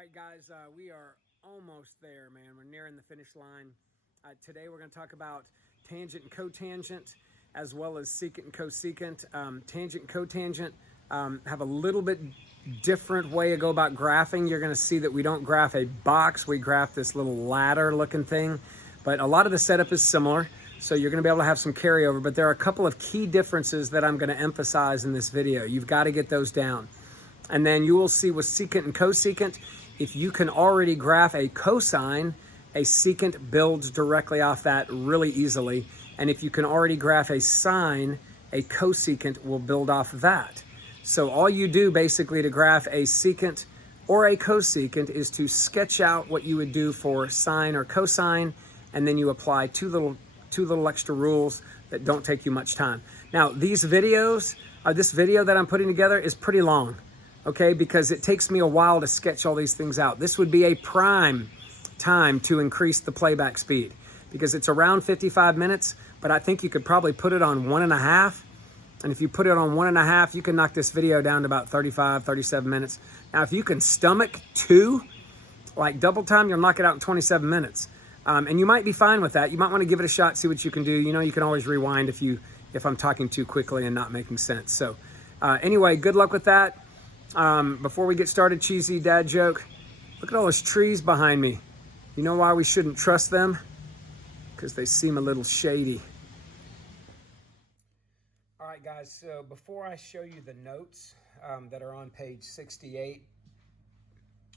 right, guys, we are almost there, man. We're nearing the finish line. Today we're going to talk about tangent and cotangent, as well as secant and cosecant. Tangent and cotangent have a little bit different way to go about graphing. You're going to see that we don't graph a box. We graph this little ladder looking thing. But a lot of the setup is similar, so you're going to be able to have some carryover. But there are a couple of key differences that I'm going to emphasize in this video. You've got to get those down. And then you will see with secant and cosecant, if you can already graph a cosine, a secant builds directly off that really easily. And if you can already graph a sine, a cosecant will build off of that. So all you do basically to graph a secant or a cosecant is to sketch out what you would do for sine or cosine, and then you apply two little extra rules that don't take you much time. Now, these videos, this video that I'm putting together is pretty long, okay, because it takes me a while to sketch all these things out. This would be a prime time to increase the playback speed because it's around 55 minutes, but I think you could probably put it on 1.5. And if you put it on 1.5, you can knock this video down to about 35, 37 minutes. Now, if you can stomach 2, like double time, you'll knock it out in 27 minutes. And you might be fine with that. You might want to give it a shot, see what you can do. You know, you can always rewind if I'm talking too quickly and not making sense. So anyway, good luck with that. Before we get started, cheesy dad joke. Look at all those trees behind me. You know why we shouldn't trust them? Because they seem a little shady. All right, guys, so before I show you the notes that are on page 68,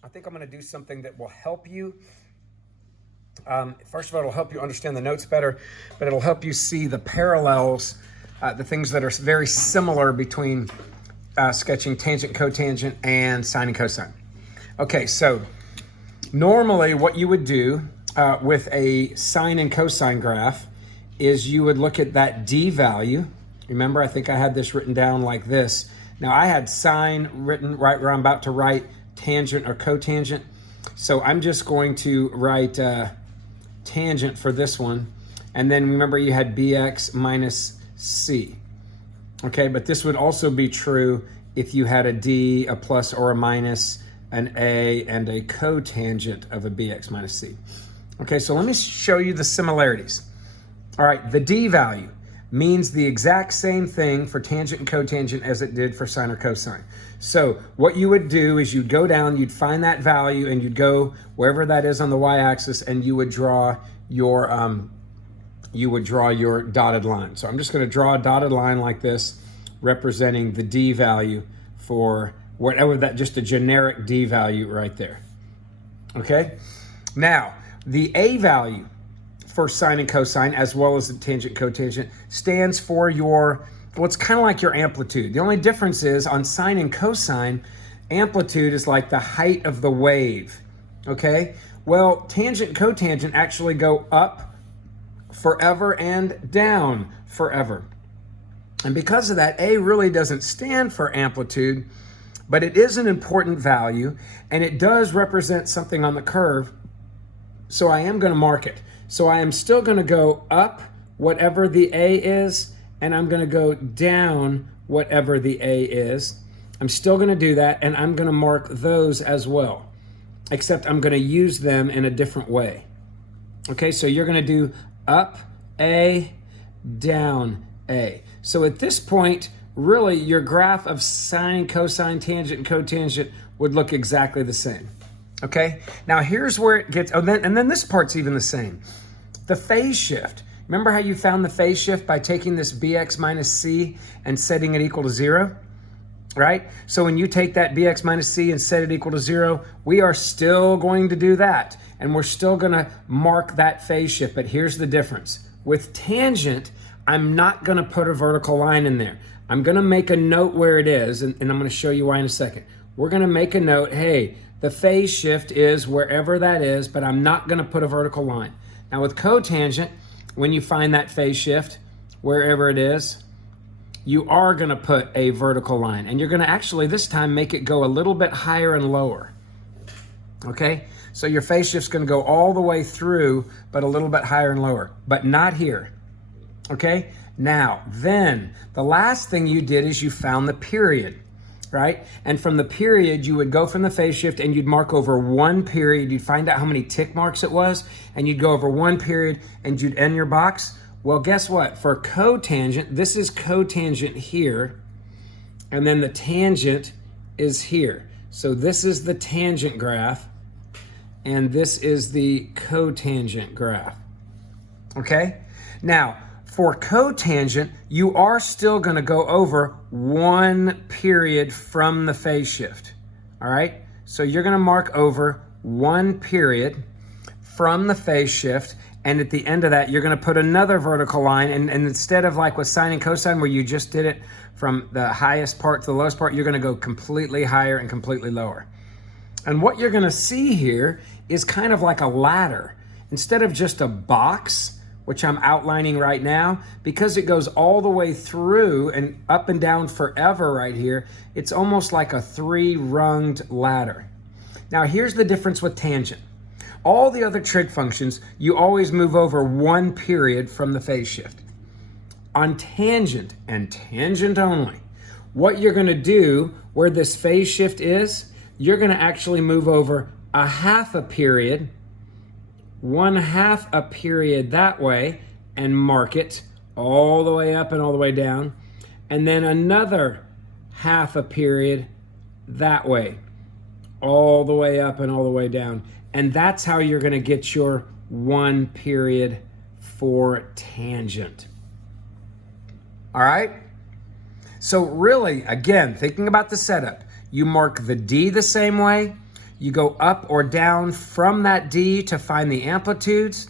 I think I'm going to do something that will help you. First of all, it'll help you understand the notes better, but it'll help you see the parallels, the things that are very similar between sketching tangent, cotangent, and sine and cosine. Okay, so normally what you would do with a sine and cosine graph is you would look at that D value. Remember, I think I had this written down like this. Now, I had sine written right where I'm about to write tangent or cotangent. So I'm just going to write tangent for this one. And then remember you had bx minus c. Okay, but this would also be true if you had a D, a plus or a minus, an A, and a cotangent of a bx minus c. Okay, so let me show you the similarities. All right, the D value means the exact same thing for tangent and cotangent as it did for sine or cosine. So what you would do is you'd go down, you'd find that value, and you'd go wherever that is on the y-axis, and you would draw your dotted line. So I'm just going to draw a dotted line like this, representing the D value for whatever that, just a generic D value right there. Okay. Now the A value for sine and cosine, as well as the tangent cotangent, stands for your, well, it's kind of like your amplitude. The only difference is on sine and cosine, amplitude is like the height of the wave, okay? Well, tangent and cotangent actually go up forever and down forever. And because of that, A really doesn't stand for amplitude, but it is an important value, and it does represent something on the curve, so I am going to mark it. So I am still going to go up whatever the A is, and I'm going to go down whatever the A is. I'm still going to do that, and I'm going to mark those as well, except I'm going to use them in a different way. Okay, so you're going to do up A, down A. So at this point, really, your graph of sine, cosine, tangent, and cotangent would look exactly the same. Okay, now here's where it gets, and then this part's even the same. The phase shift. Remember how you found the phase shift by taking this bx minus c and setting it equal to 0, right? So when you take that bx minus c and set it equal to 0, we are still going to do that, and we're still going to mark that phase shift, but here's the difference. With tangent, I'm not going to put a vertical line in there. I'm going to make a note where it is, and I'm going to show you why in a second. We're going to make a note, hey, the phase shift is wherever that is, but I'm not going to put a vertical line. Now with cotangent, when you find that phase shift, wherever it is, you are going to put a vertical line, and you're going to actually this time make it go a little bit higher and lower. Okay, so your phase shift's going to go all the way through, but a little bit higher and lower, but not here. Okay, now then the last thing you did is you found the period. right? And from the period, you would go from the phase shift and you'd mark over one period. You'd find out how many tick marks it was, and you'd go over one period and you'd end your box. Well, guess what? For cotangent, this is cotangent here, and then the tangent is here. So this is the tangent graph, and this is the cotangent graph. Okay? Now, for cotangent, you are still going to go over one period from the phase shift. All right? So you're going to mark over one period from the phase shift, and at the end of that, you're going to put another vertical line, and instead of like with sine and cosine where you just did it from the highest part to the lowest part, you're going to go completely higher and completely lower. And what you're going to see here is kind of like a ladder. Instead of just a box, which I'm outlining right now, because it goes all the way through and up and down forever right here, it's almost like a three-runged ladder. Now here's the difference with tangent. All the other trig functions, you always move over one period from the phase shift. On tangent, and tangent only, what you're gonna do where this phase shift is, you're gonna actually move over a half a period, 1/2 a period that way, and mark it all the way up and all the way down, and then another half a period that way, all the way up and all the way down. And that's how you're going to get your one period for tangent. All right? So really, again, thinking about the setup, you mark the D the same way, you go up or down from that D to find the amplitudes,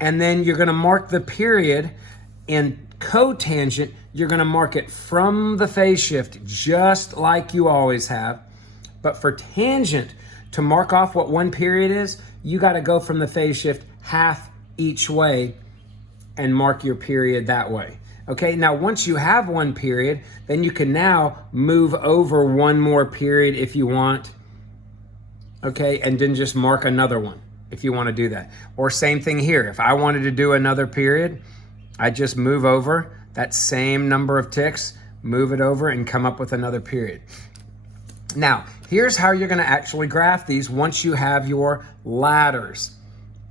and then you're going to mark the period. In cotangent, you're going to mark it from the phase shift just like you always have. But for tangent, to mark off what one period is, you got to go from the phase shift half each way and mark your period that way. Okay, now once you have one period, then you can now move over one more period if you want. Okay, and then just mark another one if you want to do that. Or same thing here. If I wanted to do another period, I just move over that same number of ticks, move it over, and come up with another period. Now, here's how you're going to actually graph these once you have your ladders.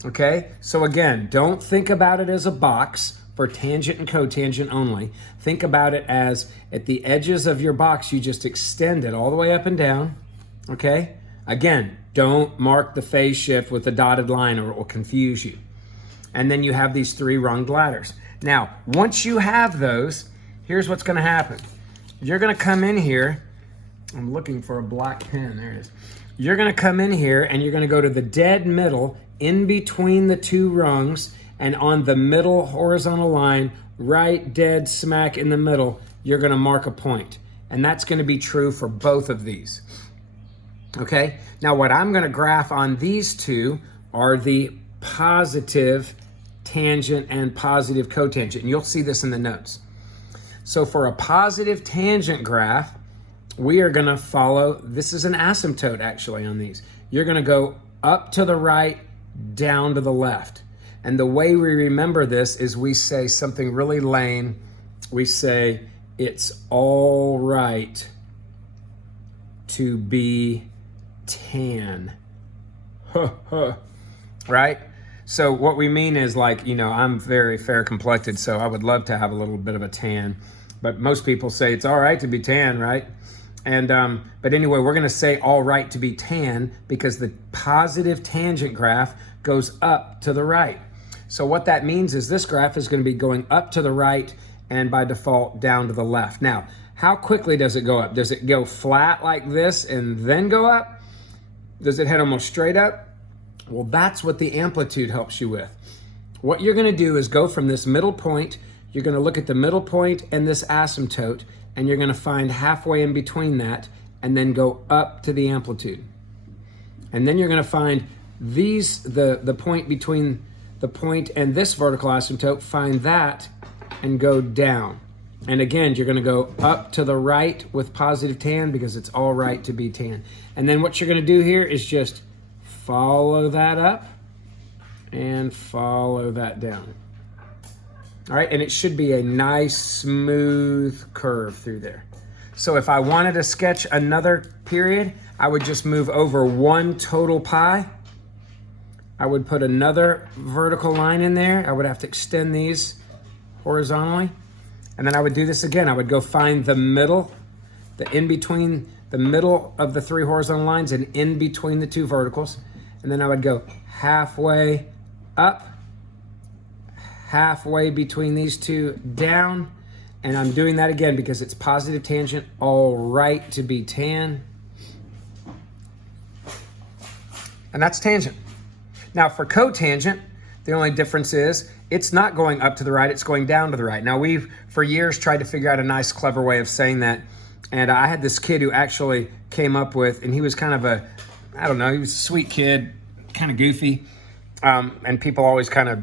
Okay, so again, don't think about it as a box for tangent and cotangent only. Think about it as at the edges of your box, you just extend it all the way up and down. Okay, again, don't mark the phase shift with a dotted line or it will confuse you. And then you have these three-runged ladders. Now, once you have those, here's what's going to happen. You're going to come in here. I'm looking for a black pen. There it is. You're going to come in here and you're going to go to the dead middle in between the two rungs, and on the middle horizontal line, right dead smack in the middle, you're going to mark a point. And that's going to be true for both of these. Okay, now what I'm going to graph on these two are the positive tangent and positive cotangent, and you'll see this in the notes. So for a positive tangent graph, we are going to follow, this is an asymptote actually on these. You're going to go up to the right, down to the left. And the way we remember this is we say something really lame. We say, it's all right to be tan. Right? So what we mean is like, you know, I'm very fair complected, so I would love to have a little bit of a tan. But most people say it's all right to be tan, right? And but anyway, we're going to say all right to be tan because the positive tangent graph goes up to the right. So what that means is this graph is going to be going up to the right and by default down to the left. Now, how quickly does it go up? Does it go flat like this and then go up? Does it head almost straight up? Well, that's what the amplitude helps you with. What you're going to do is go from this middle point. You're going to look at the middle point and this asymptote, and you're going to find halfway in between that and then go up to the amplitude. And then you're going to find these, the point between the point and this vertical asymptote, find that and go down. And again, you're going to go up to the right with positive tan because it's all right to be tan. And then what you're going to do here is just follow that up and follow that down. All right, and it should be a nice smooth curve through there. So if I wanted to sketch another period, I would just move over one total pi. I would put another vertical line in there. I would have to extend these horizontally. And then I would do this again. I would go find the middle, the in between, the middle of the three horizontal lines and in between the two verticals. And then I would go halfway up, halfway between these two down. And I'm doing that again because it's positive tangent, all right to be tan. And that's tangent. Now for cotangent, the only difference is it's not going up to the right, it's going down to the right. Now we've, for years, tried to figure out a nice, clever way of saying that. And I had this kid who actually came up with, and he was kind of a, I don't know, he was a sweet kid, kind of goofy. And people always kind of,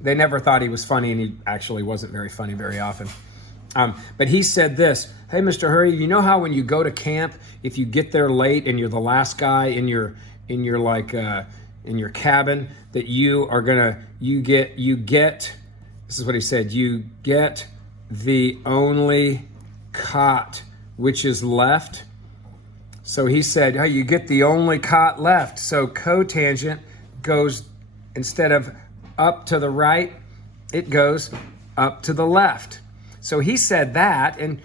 they never thought he was funny, and he actually wasn't very funny very often. But he said this, hey, Mr. Hurry, you know how when you go to camp, if you get there late and you're the last guy in your cabin, that you get, this is what he said, you get the only cot which is left. So he said, hey, you get the only cot left. So cotangent goes, instead of up to the right, it goes up to the left. So he said that, and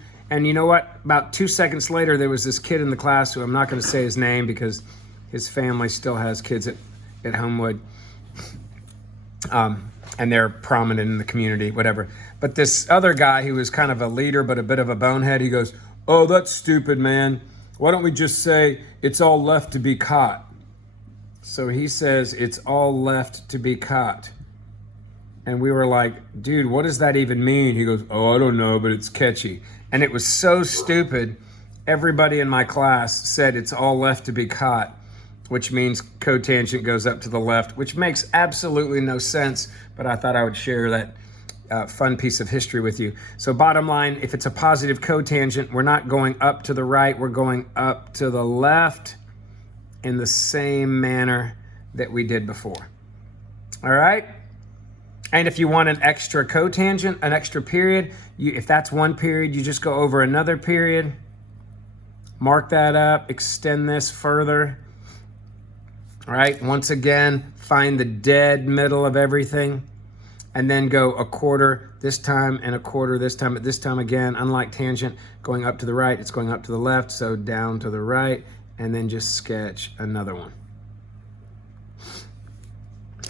you know what? About 2 seconds later, there was this kid in the class who I'm not going to say his name because his family still has kids at Homewood, and they're prominent in the community, whatever. But this other guy who was kind of a leader but a bit of a bonehead, he goes, oh, that's stupid, man. Why don't we just say it's all left to be caught? So he says it's all left to be caught. And we were like, dude, what does that even mean? He goes, oh, I don't know, but it's catchy. And it was so stupid. Everybody in my class said it's all left to be caught, which means cotangent goes up to the left, which makes absolutely no sense, but I thought I would share that fun piece of history with you. So bottom line, if it's a positive cotangent, we're not going up to the right, we're going up to the left in the same manner that we did before. All right? And if you want an extra cotangent, an extra period, if that's one period, you just go over another period, mark that up, extend this further. All right, once again, find the dead middle of everything, and then go a quarter this time and a quarter this time, but this time again, unlike tangent, going up to the right, it's going up to the left, so down to the right, and then just sketch another one.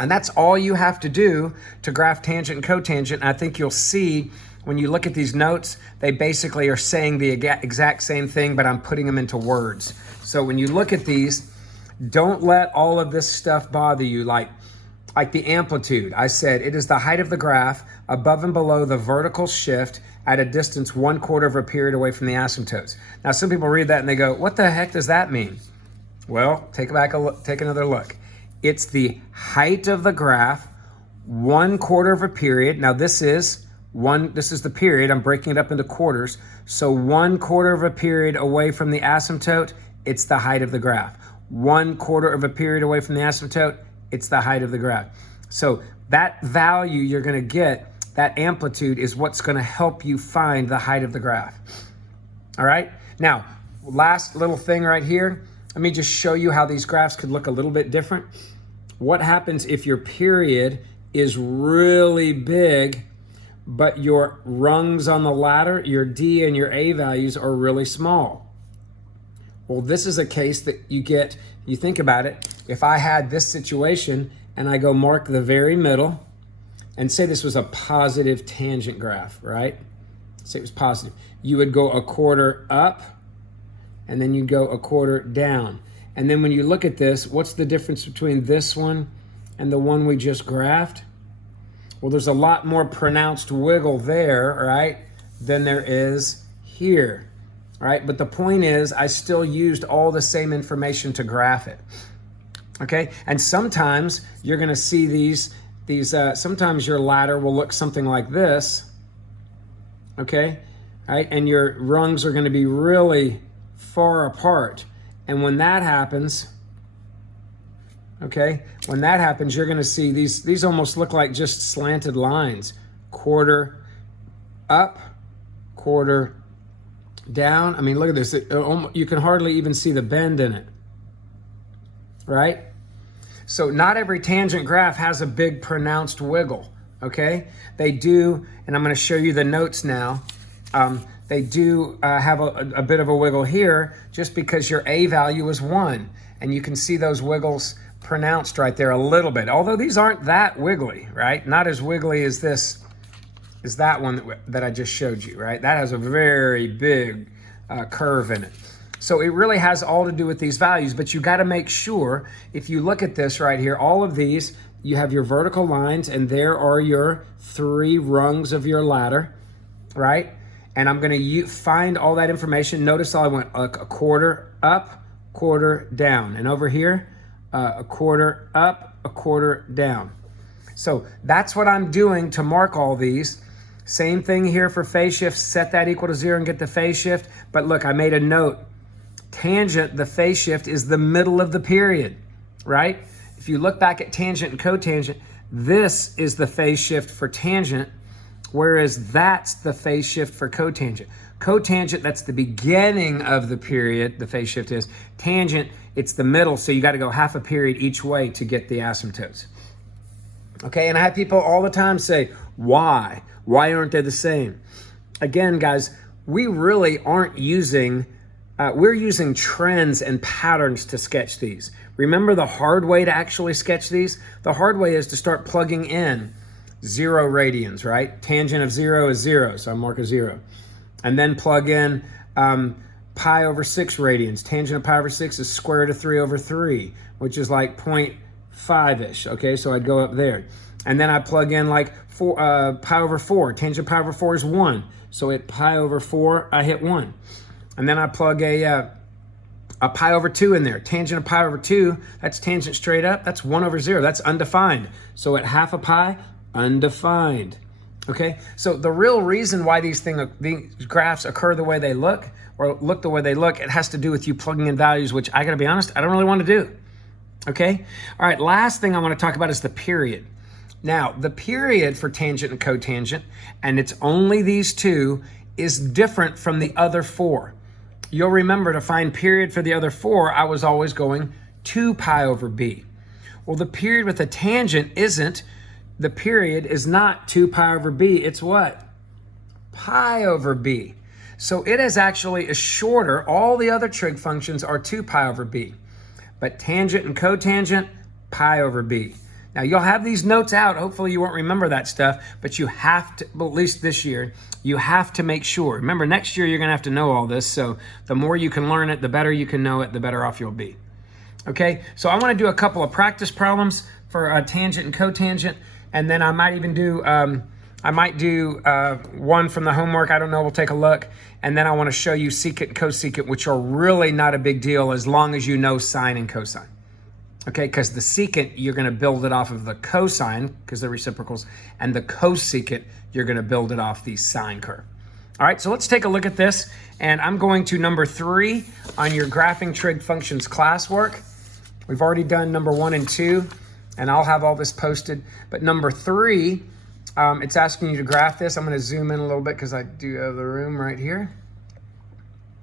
And that's all you have to do to graph tangent and cotangent. I think you'll see when you look at these notes, they basically are saying the exact same thing, but I'm putting them into words. So when you look at these, don't let all of this stuff bother you. Like the amplitude, I said, it is the height of the graph above and below the vertical shift at a distance 1/4 of a period away from the asymptotes. Now, some people read that and they go, what the heck does that mean? Well, take another look. It's the height of the graph, 1/4 of a period. Now this is the period. I'm breaking it up into quarters. So 1/4 of a period away from the asymptote, it's the height of the graph. 1/4 of a period away from the asymptote, it's the height of the graph. So that value you're going to get, that amplitude, is what's going to help you find the height of the graph. All right? Now, last little thing right here. Let me just show you how these graphs could look a little bit different. What happens if your period is really big, but your rungs on the ladder, your D and your A values, are really small? Well, this is a case that you think about it. If I had this situation and I go mark the very middle and say this was a positive tangent graph, right? Say it was positive. You would go a quarter up, and then you go a quarter down. And then when you look at this, what's the difference between this one and the one we just graphed? Well, there's a lot more pronounced wiggle there, right, than there is here, right? But the point is, I still used all the same information to graph it, okay? And sometimes you're gonna see sometimes your ladder will look something like this, okay? Right? And your rungs are gonna be really far apart. And when that happens, okay, you're gonna see these almost look like just slanted lines. Quarter up, quarter down. I mean, look at this. You can hardly even see the bend in it, right? So not every tangent graph has a big pronounced wiggle, okay? They do, and I'm going to show you the notes now. They do have a bit of a wiggle here just because your A value is 1. And you can see those wiggles pronounced right there a little bit. Although these aren't that wiggly, right? Not as wiggly as this, is that one that I just showed you, right? That has a very big curve in it. So it really has all to do with these values, but you got to make sure, if you look at this right here, all of these, you have your vertical lines, and there are your 3 rungs of your ladder, right? And I'm going to find all that information. Notice I went a quarter up, quarter down. And over here, a quarter up, a quarter down. So that's what I'm doing to mark all these. Same thing here for phase shift. Set that equal to 0 and get the phase shift. But look, I made a note. Tangent, the phase shift, is the middle of the period, right? If you look back at tangent and cotangent, this is the phase shift for tangent, whereas that's the phase shift for cotangent. Cotangent, that's the beginning of the period, the phase shift is. Tangent, it's the middle, so you got to go half a period each way to get the asymptotes. Okay, and I have people all the time say, why? Why aren't they the same? Again, guys, we really aren't using, we're using trends and patterns to sketch these. Remember the hard way to actually sketch these? The hard way is to start plugging in 0 radians, right? Tangent of 0 is 0, so I mark a 0. And then plug in pi over 6 radians. Tangent of pi over 6 is square root of 3 over 3, which is like 0.5-ish, okay? So I'd go up there. And then I plug in like pi over 4. Tangent of pi over 4 is 1. So at pi over 4, I hit 1. And then I plug a pi over 2 in there. Tangent of pi over 2, that's tangent straight up. That's 1 over 0. That's undefined. So at half a pi, undefined. Okay, so the real reason why these graphs occur the way they look, or look the way they look, it has to do with you plugging in values, which I gotta be honest, I don't really want to do. Okay, all right, last thing I want to talk about is the period. Now, the period for tangent and cotangent, and it's only these 2, is different from the other 4. You'll remember to find period for the other 4, I was always going 2 pi over b. Well, the period with a tangent isn't. The period is not 2 pi over b, it's what? Pi over b. So it is actually a shorter, all the other trig functions are 2 pi over b. But tangent and cotangent, pi over b. Now you'll have these notes out, hopefully you won't remember that stuff, but you have to, well, at least this year, you have to make sure. Remember, next year you're gonna have to know all this, so the more you can learn it, the better you can know it, the better off you'll be. Okay, so I wanna do a couple of practice problems for tangent and cotangent, and then I might even do, one from the homework, I don't know, we'll take a look. And then I wanna show you secant and cosecant, which are really not a big deal as long as you know sine and cosine. Okay, because the secant, you're gonna build it off of the cosine, because they're reciprocals, and the cosecant, you're gonna build it off the sine curve. All right, so let's take a look at this, and I'm going to number 3 on your graphing trig functions classwork. We've already done number 1 and 2, and I'll have all this posted. But number 3, it's asking you to graph this. I'm gonna zoom in a little bit because I do have the room right here.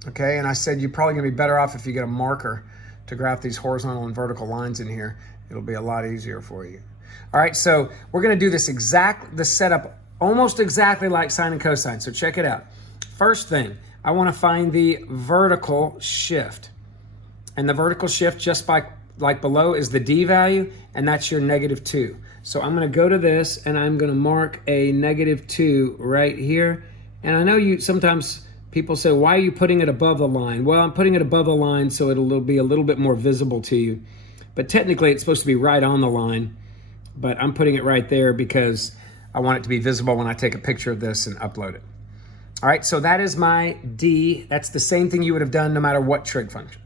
Okay, and I said you're probably gonna be better off if you get a marker to graph these horizontal and vertical lines in here. It'll be a lot easier for you. All right, so we're gonna do this the setup almost exactly like sine and cosine, so check it out. First thing, I wanna find the vertical shift. And the vertical shift just like below is the D value, and that's your -2. So I'm gonna go to this and I'm gonna mark a -2 right here. And I know sometimes people say, why are you putting it above the line? Well, I'm putting it above the line so it'll be a little bit more visible to you. But technically it's supposed to be right on the line, but I'm putting it right there because I want it to be visible when I take a picture of this and upload it. All right, so that is my D. That's the same thing you would have done no matter what trig function.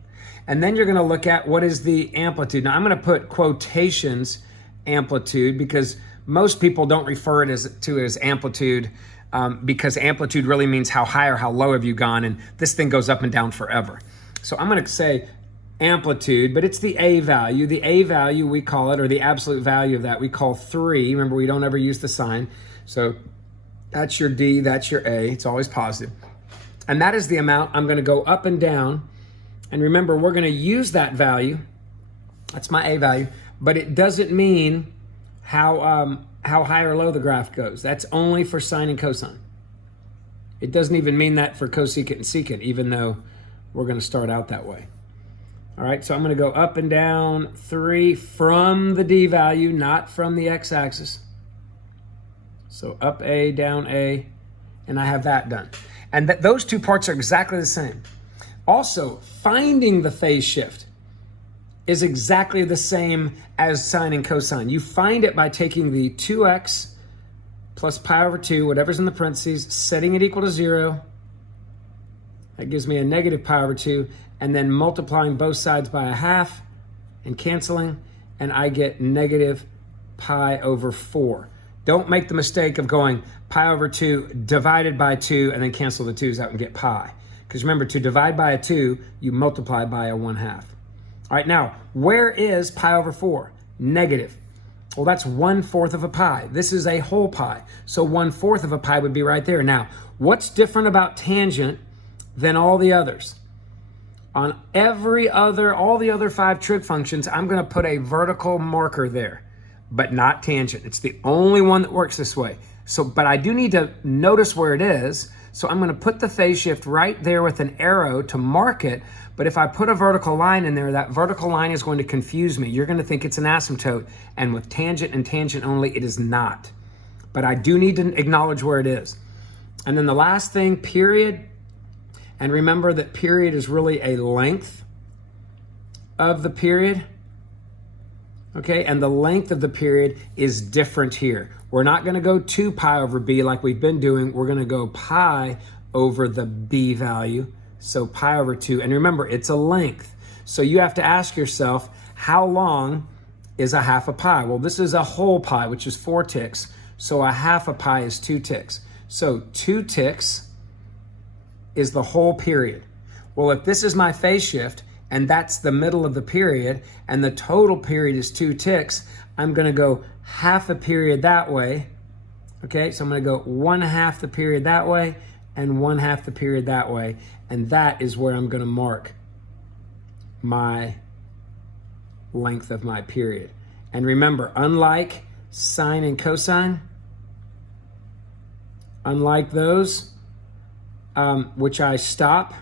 And then you're gonna look at what is the amplitude. Now I'm gonna put quotations amplitude because most people don't refer it as amplitude because amplitude really means how high or how low have you gone, and this thing goes up and down forever. So I'm gonna say amplitude, but it's the A value. The A value we call it, or the absolute value of that, we call 3. Remember, we don't ever use the sign. So that's your D, that's your A, it's always positive. And that is the amount I'm going to go up and down. And remember, we're going to use that value. That's my A value. But it doesn't mean how high or low the graph goes. That's only for sine and cosine. It doesn't even mean that for cosecant and secant, even though we're going to start out that way. All right, so I'm going to go up and down 3 from the D value, not from the x-axis. So up A, down A, and I have that done. And those two parts are exactly the same. Also, finding the phase shift is exactly the same as sine and cosine. You find it by taking the 2x plus pi over 2, whatever's in the parentheses, setting it equal to 0. That gives me a negative pi over 2, and then multiplying both sides by a half and canceling, and I get negative pi over 4. Don't make the mistake of going pi over 2 divided by 2 and then cancel the 2's out and get pi. Because remember, to divide by a 2, you multiply by a 1/2. All right, now, where is pi over 4? Negative. Well, that's 1/4 of a pi. This is a whole pi. So 1/4 of a pi would be right there. Now, what's different about tangent than all the others? On all the other 5 trig functions, I'm going to put a vertical marker there, but not tangent. It's the only one that works this way. So, but I do need to notice where it is. So I'm going to put the phase shift right there with an arrow to mark it. But if I put a vertical line in there, that vertical line is going to confuse me. You're going to think it's an asymptote. And with tangent and tangent only, it is not. But I do need to acknowledge where it is. And then the last thing, period. And remember that period is really a length of the period. Okay, and the length of the period is different here. We're not going to go 2 pi over b like we've been doing. We're going to go pi over the b value. So pi over 2. And remember, it's a length. So you have to ask yourself, how long is a half a pi? Well, this is a whole pi, which is 4 ticks. So a half a pi is 2 ticks. So 2 ticks is the whole period. Well, if this is my phase shift, and that's the middle of the period, and the total period is 2 ticks, I'm going to go half a period that way. Okay, so I'm going to go 1/2 the period that way and 1/2 the period that way. And that is where I'm going to mark my length of my period. And remember, unlike sine and cosine, unlike those, which I stop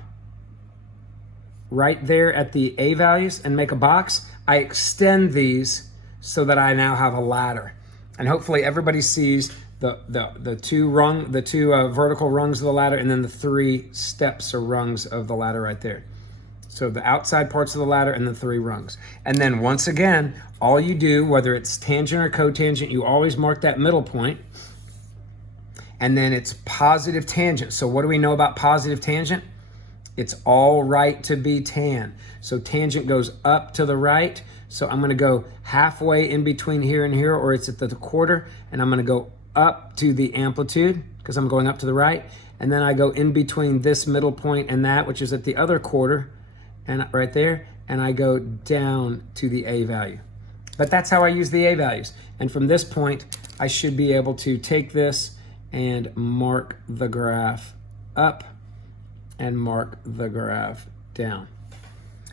right there at the A values and make a box, I extend these so that I now have a ladder. And hopefully everybody sees the two vertical rungs of the ladder, and then the 3 steps or rungs of the ladder right there. So the outside parts of the ladder and the 3 rungs. And then once again, all you do, whether it's tangent or cotangent, you always mark that middle point. And then it's positive tangent. So what do we know about positive tangent? It's all right to be tan. So tangent goes up to the right. So I'm going to go halfway in between here and here, or it's at the quarter, and I'm going to go up to the amplitude because I'm going up to the right. And then I go in between this middle point and that, which is at the other quarter, and right there, and I go down to the A value. But that's how I use the A values. And from this point, I should be able to take this and mark the graph up and mark the graph down.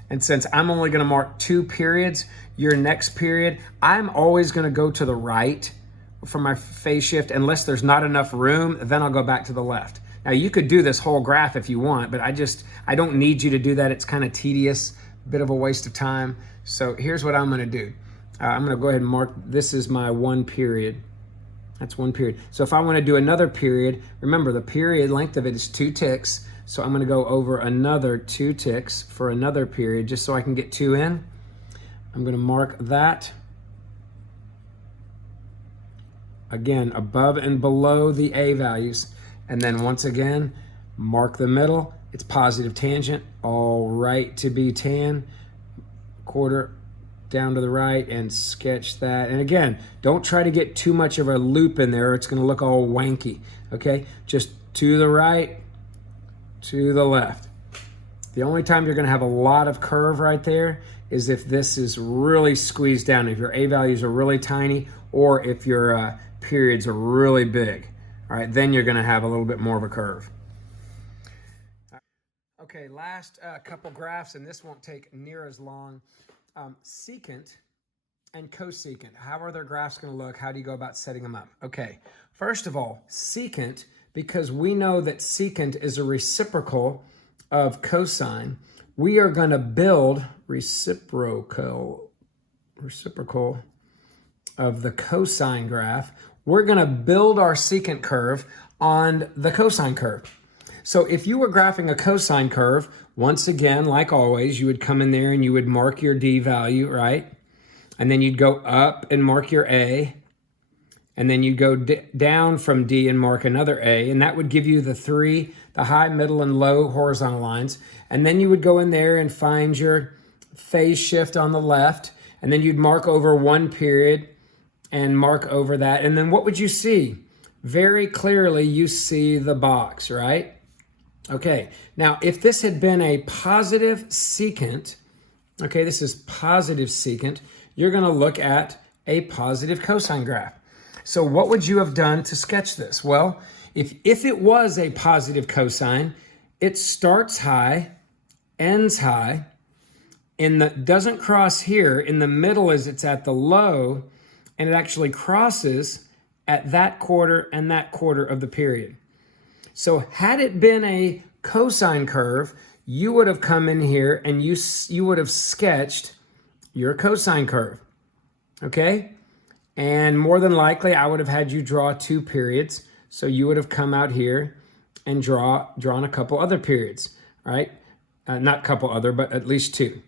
And since I'm only going to mark 2 periods, your next period, I'm always going to go to the right for my phase shift unless there's not enough room, then I'll go back to the left. Now you could do this whole graph if you want, but I don't need you to do that. It's kind of tedious, a bit of a waste of time. So here's what I'm going to do. I'm going to go ahead and mark, this is my 1 period. That's 1 period. So if I want to do another period, remember the period length of it is 2 ticks. So I'm going to go over another 2 ticks for another period just so I can get 2 in. I'm going to mark that. Again, above and below the A values. And then once again, mark the middle. It's positive tangent, all right to be tan. Quarter down to the right and sketch that. And again, don't try to get too much of a loop in there. It's going to look all wanky, okay? Just to the right, to the left. The only time you're going to have a lot of curve right there is if this is really squeezed down, if your A values are really tiny, or if your periods are really big. All right, then you're going to have a little bit more of a curve. Okay, last couple graphs, and this won't take near as long. Secant and cosecant, how are their graphs going to look? How do you go about setting them up? Okay, first of all, secant, because we know that secant is a reciprocal of cosine, we are going to build reciprocal of the cosine graph. We're going to build our secant curve on the cosine curve. So if you were graphing a cosine curve, once again, like always, you would come in there and you would mark your D value, right? And then you'd go up and mark your A. And then you'd go down from D and mark another A. And that would give you the high, middle, and low horizontal lines. And then you would go in there and find your phase shift on the left. And then you'd mark over one period and mark over that. And then what would you see? Very clearly, you see the box, right? Okay, now if this had been a positive secant, okay, this is positive secant, you're going to look at a positive cosine graph. So what would you have done to sketch this? Well, if it was a positive cosine, it starts high, ends high, doesn't cross here. In the middle is it's at the low, and it actually crosses at that quarter and that quarter of the period. So had it been a cosine curve, you would have come in here and you would have sketched your cosine curve, okay? And more than likely, I would have had you draw 2 periods. So you would have come out here and drawn a couple other periods, right? Not a couple other, but at least 2.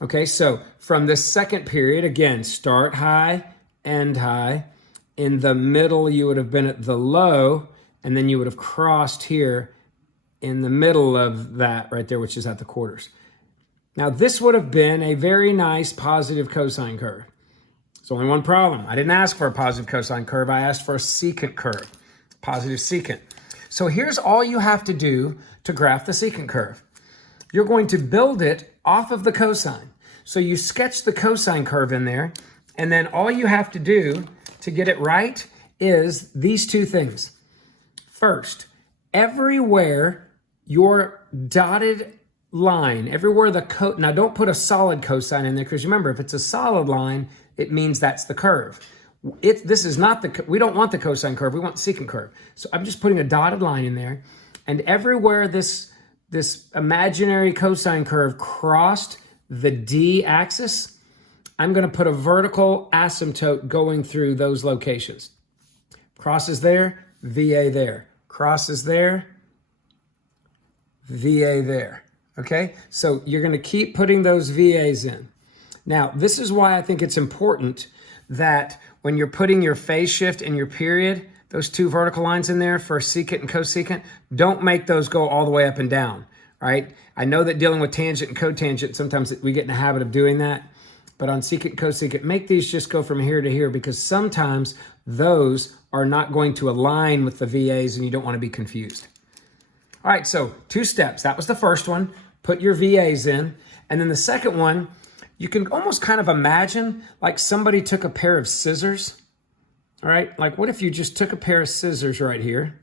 Okay, so from this second period, again, start high, end high. In the middle, you would have been at the low, and then you would have crossed here in the middle of that right there, which is at the quarters. Now, this would have been a very nice positive cosine curve. There's only one problem. I didn't ask for a positive cosine curve. I asked for a secant curve, positive secant. So here's all you have to do to graph the secant curve. You're going to build it off of the cosine. So you sketch the cosine curve in there, and then all you have to do to get it right is these 2 things. First, everywhere your dotted line, everywhere now don't put a solid cosine in there, because remember, if it's a solid line, it means that's the curve. This is not we don't want the cosine curve, we want the secant curve. So I'm just putting a dotted line in there, and everywhere this imaginary cosine curve crossed the D axis, I'm going to put a vertical asymptote going through those locations. Crosses there, VA there. Crosses there, VA there. Okay, so you're going to keep putting those VAs in. Now, this is why I think it's important that when you're putting your phase shift and your period, those 2 vertical lines in there for secant and cosecant, don't make those go all the way up and down, right? I know that dealing with tangent and cotangent, sometimes we get in the habit of doing that. But on secant and cosecant, make these just go from here to here, because sometimes those are not going to align with the VAs and you don't want to be confused. All right, so 2 steps. That was the first one. Put your VAs in. And then the second one, you can almost kind of imagine like somebody took a pair of scissors. All right, like what if you just took a pair of scissors right here,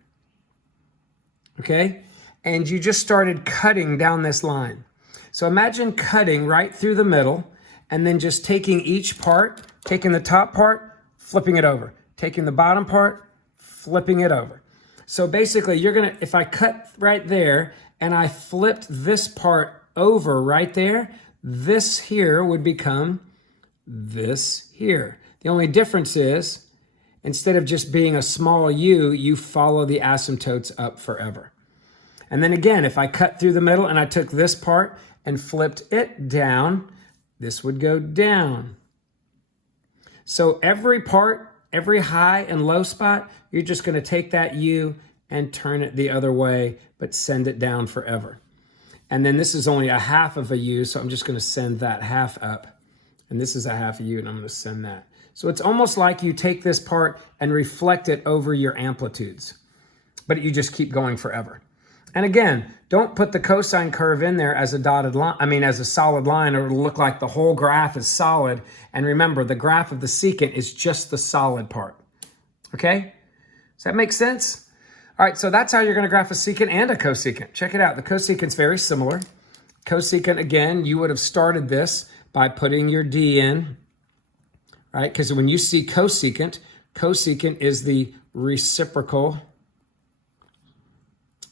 okay? And you just started cutting down this line. So imagine cutting right through the middle, and then just taking each part, taking the top part, flipping it over. Taking the bottom part, flipping it over. So basically, if I cut right there and I flipped this part over right there, this here would become this here. The only difference is, instead of just being a small u, you follow the asymptotes up forever. And then again, if I cut through the middle and I took this part and flipped it down, this would go down. So every part, every high and low spot, you're just going to take that U and turn it the other way, but send it down forever. And then this is only a half of a U, so I'm just going to send that half up. And this is a half a U, and I'm going to send that. So it's almost like you take this part and reflect it over your amplitudes, but you just keep going forever. And again, don't put the cosine curve in there as a dotted line, as a solid line, or it'll look like the whole graph is solid. And remember, the graph of the secant is just the solid part. Okay? Does that make sense? All right, so that's how you're going to graph a secant and a cosecant. Check it out. The cosecant's very similar. Cosecant, again, you would have started this by putting your D in, right? Because when you see cosecant, cosecant is the reciprocal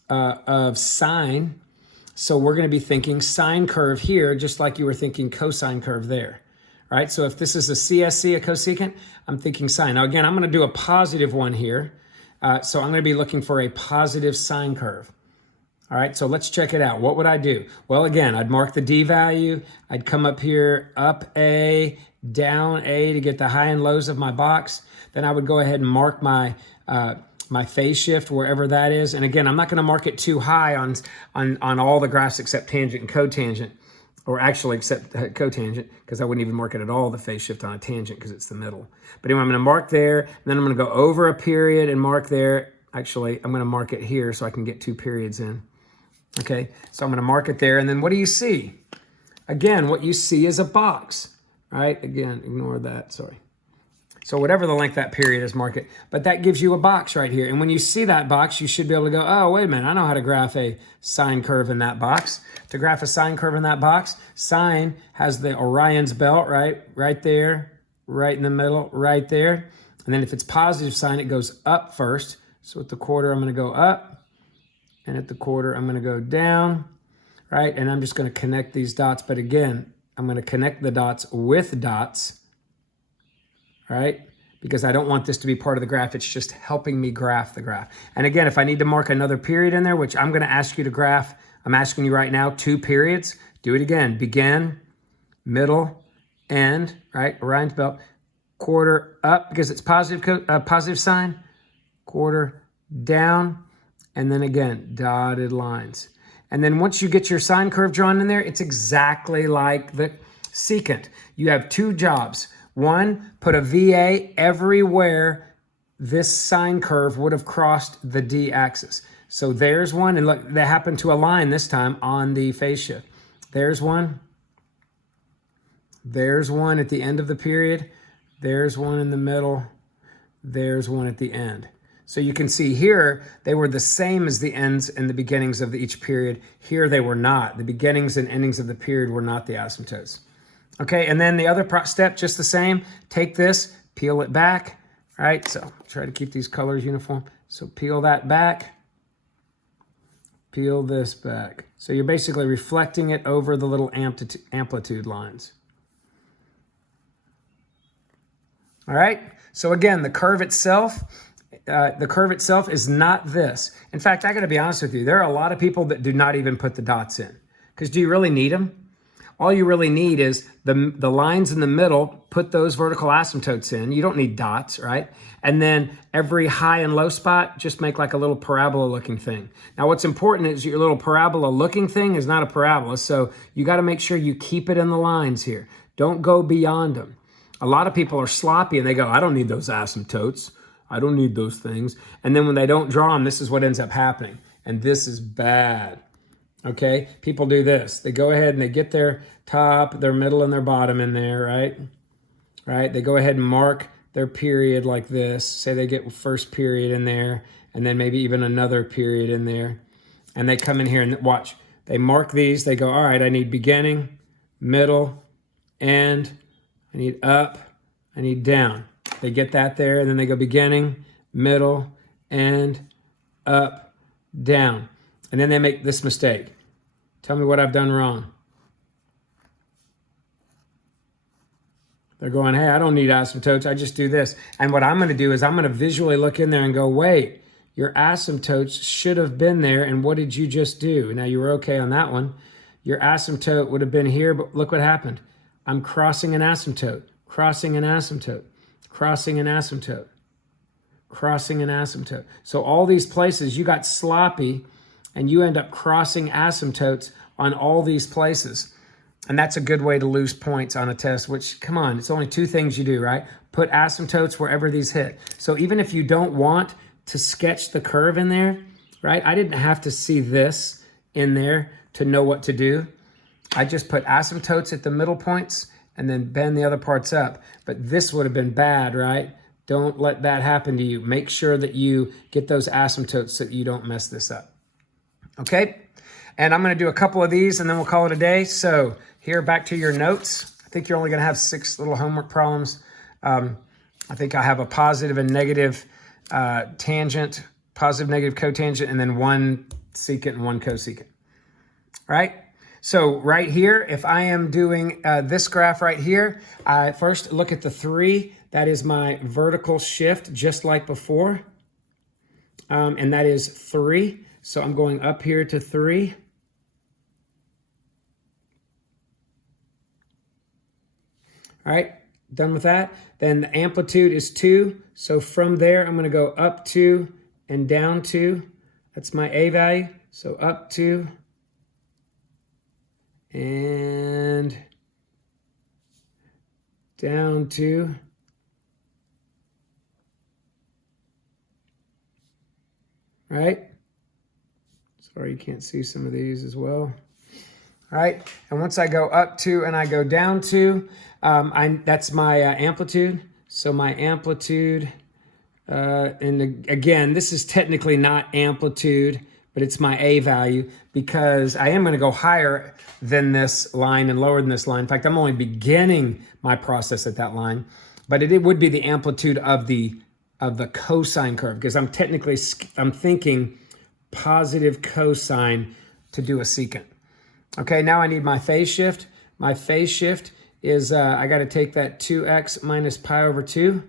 of sine. So we're going to be thinking sine curve here, just like you were thinking cosine curve there. All right, so if this is a CSC, a cosecant, I'm thinking sine. Now, again, I'm going to do a positive one here. So I'm going to be looking for a positive sine curve. All right, so let's check it out. What would I do? Well, again, I'd mark the D value. I'd come up here, up A, down A to get the high and lows of my box. Then I would go ahead and mark my my phase shift wherever that is. And again, I'm not going to mark it too high on all the graphs except tangent and cotangent, or actually except cotangent, because I wouldn't even mark it at all, the phase shift on a tangent, because it's the middle. But anyway, I'm going to mark there, and then I'm going to go over a period and mark there. Actually, I'm going to mark it here so I can get 2 periods in. Okay, so I'm going to mark it there, and then what do you see? Again, what you see is a box, right? Again, ignore that, sorry. So whatever the length that period is, mark it. But that gives you a box right here. And when you see that box, you should be able to go, oh, wait a minute, I know how to graph a sine curve in that box. To graph a sine curve in that box, sine has the Orion's belt, right? Right there, right in the middle, right there. And then if it's positive sine, it goes up first. So at the quarter, I'm going to go up. And at the quarter, I'm going to go down, right? And I'm just going to connect these dots. But again, I'm going to connect the dots with dots, right? Because I don't want this to be part of the graph. It's just helping me graph the graph. And again, if I need to mark another period in there, which I'm going to ask you to graph, I'm asking you right now, 2 periods. Do it again. Begin, middle, end, right? Orion's belt. Quarter up because it's positive sign. Quarter down. And then again, dotted lines. And then once you get your sine curve drawn in there, it's exactly like the secant. You have 2 jobs. One, put a VA everywhere this sine curve would have crossed the D axis. So there's one, and look, that happened to align this time on the phase shift. There's one. There's one at the end of the period. There's one in the middle. There's one at the end. So you can see here, they were the same as the ends and the beginnings of each period. Here they were not. The beginnings and endings of the period were not the asymptotes. Okay, and then the other step, just the same. Take this, peel it back, right? So try to keep these colors uniform. So peel that back, peel this back. So you're basically reflecting it over the little amplitude lines. All right, so again, the curve itself is not this. In fact, I gotta be honest with you, there are a lot of people that do not even put the dots in. Because do you really need them? All you really need is the lines in the middle, put those vertical asymptotes in. You don't need dots, right? And then every high and low spot, just make like a little parabola looking thing. Now what's important is your little parabola looking thing is not a parabola, so you gotta make sure you keep it in the lines here. Don't go beyond them. A lot of people are sloppy and they go, I don't need those asymptotes. I don't need those things. And then when they don't draw them, this is what ends up happening. And this is bad. Okay, people do this. They go ahead and they get their top, their middle, and their bottom in there, right? Right, they go ahead and mark their period like this. Say they get first period in there, and then maybe even another period in there. And they come in here and watch. They mark these. They go, all right, I need beginning, middle, end. I need up, I need down. They get that there, and then they go beginning, middle, end, up, down. And then they make this mistake. Tell me what I've done wrong. They're going, hey, I don't need asymptotes. I just do this. And what I'm going to do is I'm going to visually look in there and go, wait, your asymptotes should have been there. And what did you just do? Now, you were okay on that one. Your asymptote would have been here, but look what happened. I'm crossing an asymptote, crossing an asymptote, crossing an asymptote, crossing an asymptote. So all these places, you got sloppy, and you end up crossing asymptotes on all these places. And that's a good way to lose points on a test, which, come on, it's only 2 things you do, right? Put asymptotes wherever these hit. So even if you don't want to sketch the curve in there, right? I didn't have to see this in there to know what to do. I just put asymptotes at the middle points and then bend the other parts up. But this would have been bad, right? Don't let that happen to you. Make sure that you get those asymptotes so that you don't mess this up. Okay? And I'm going to do a couple of these and then we'll call it a day. So here, back to your notes. I think you're only going to have 6 little homework problems. I think I have a positive and negative tangent, positive, negative cotangent, and then 1 secant and 1 cosecant. All right? So right here, if I am doing this graph right here, I first look at the 3. That is my vertical shift, just like before. And that is 3. So I'm going up here to 3. All right, done with that. Then the amplitude is 2. So from there, I'm going to go up 2 and down 2. That's my A value. So up 2 and down 2. Right? Sorry, you can't see some of these as well. All right, and once I go up 2 and I go down 2, that's my amplitude. So my amplitude, and again, this is technically not amplitude, but it's my A value because I am going to go higher than this line and lower than this line. In fact, I'm only beginning my process at that line, but it would be the amplitude of the cosine curve because I'm thinking positive cosine to do a secant. Okay, now I need my phase shift. My phase shift is, I got to take that 2x minus pi over 2.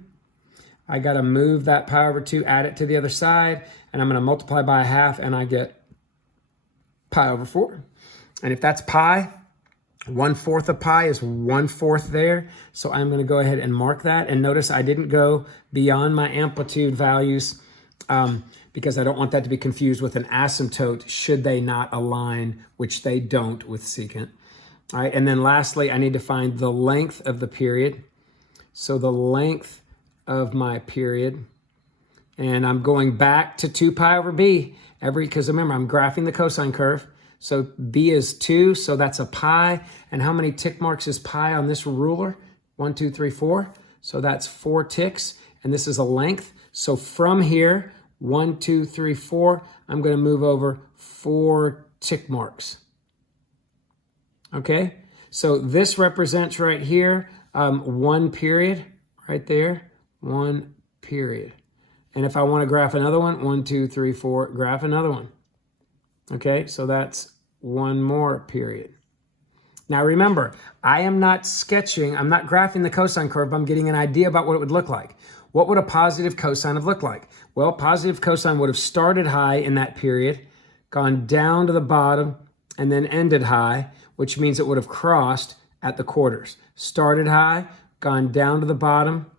I got to move that pi over 2, add it to the other side, and I'm going to multiply by 1/2, and I get pi over 4. And if that's pi, 1/4 of pi is 1/4 there. So I'm going to go ahead and mark that. And notice I didn't go beyond my amplitude values because I don't want that to be confused with an asymptote should they not align, which they don't with secant. All right, and then lastly, I need to find the length of the period. So the length of my period, and I'm going back to 2 pi over b because remember, I'm graphing the cosine curve. So b is 2, so that's a pi. And how many tick marks is pi on this ruler? 1, 2, 3, 4. So that's 4 ticks, and this is a length. So from here, 1, 2, 3, 4, I'm going to move over 4 tick marks. Okay, so this represents right here 1 period, right there, 1 period. And if I want to graph another one, 1, 2, 3, 4, graph another one. Okay, so that's 1 more period. Now remember, I am not sketching, I'm not graphing the cosine curve, I'm getting an idea about what it would look like. What would a positive cosine have looked like? Well, positive cosine would have started high in that period, gone down to the bottom, and then ended high, which means it would have crossed at the quarters. Started high, gone down to the bottom,